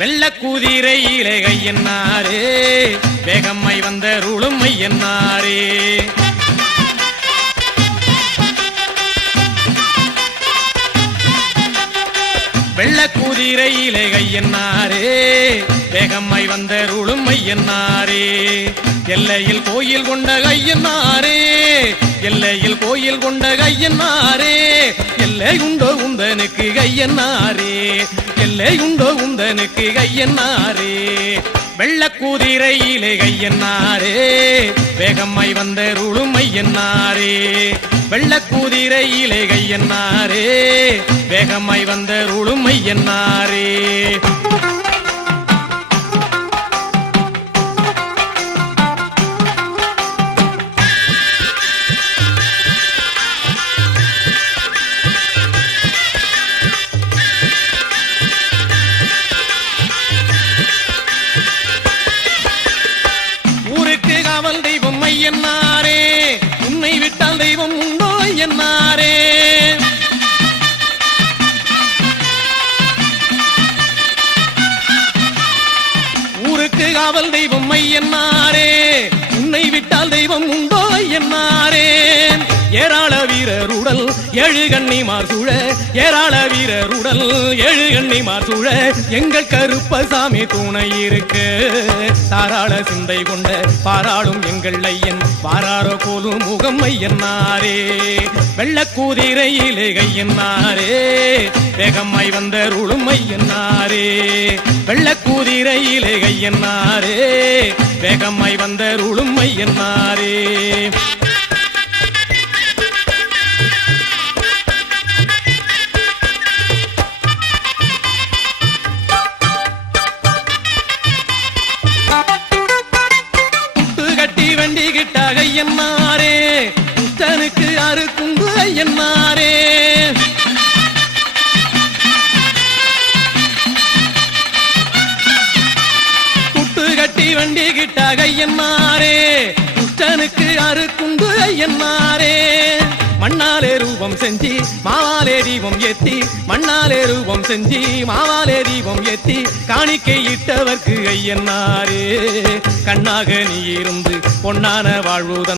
வெள்ள குதிரையிலே கையன்னாரே வேகம்மை வந்தருளும் ஐயன்னாரே வெள்ள குதிரையிலே கையன்னாரே வேகம்மை வந்தருளும் ஐயன்னாரே எல்லையில் கோயில் கொண்ட கையன்னாரே எல்லையில் கோயில் கொண்ட கையன்னாரே எல்லை உண்டோ உந்தனுக்கு கையன்னாரே எல்லை உண்டோ உந்தனுக்கு கையன்னாரே வெள்ள குதிரையிலே கையன்னாரே வேகம்மை வந்தருளும் ஐயன்னாரே வெள்ள குதிரையிலே கையன்னாரே வேகம்மை வந்தருளும் ஐயன்னாரே காவல் தெய்வம் ஐயன்னாரே உன்னை விட்டால் தெய்வம் உண்டோ ஐயன்னாரே ஊருக்கு காவல் தெய்வம் ஐயன்னாரே உன்னை விட்டால் தெய்வம் உண்டோ ஐயன்னாரே ஏராள வீரருடல் ஏழு கண்ணிமார் சூழ ஏராள வீரருடல் ஏழு கண்ணிமார் சூழ எங்கள் கருப்பசாமி துணை இருக்கு தாராள சிந்தை கொண்ட பாராளும் எங்கள் ஐயன் பாராரோ போலும் முகம் ஐயன்னாரே வெள்ள குதிரையிலே கையன்னாரே வேகம்மை வந்தருளும் ஐயன்னாரே வெள்ள குதிரையிலே கையன்னாரே வேகம்மை வந்தருளும் ஐயன்னாரே ஐயன்னாரே புத்தனுக்கு அறுக்குண்டு ஐயன்னாரே புட்டு கட்டி வண்டி கிட்டாக ஐயன்னாரே புத்தனுக்கு அறுக்குண்டு ஐயன்னாரே மண்ணாலே ரூபம் செஞ்சி மாவாலே தீபம் ஏத்தி மண்ணாலே ரூபம் செஞ்சி மாவாலே தீபம் ஏத்தி காணிக்கை இட்டவர்க்கு ஐயன்னாரே கண்ணாக நீ இருந்து பொன்னான வாழ்வுதன்